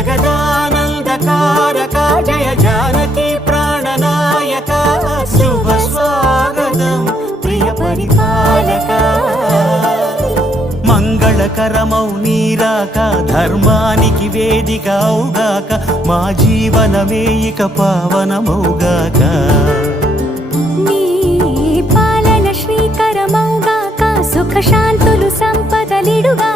జగదానందకారక జయ జానకి ప్రాణనాయక శుభ స్వాగతం ప్రియ పరిపాలక మంగళకరమౌ నీరాక ధర్మానికి వేదిక అవుగాక మా జీవనమే ఇక పావనమౌగాక నీ పాలన శ్రీకరమౌగాక సుఖ శాంతులు సంపదలిడుగా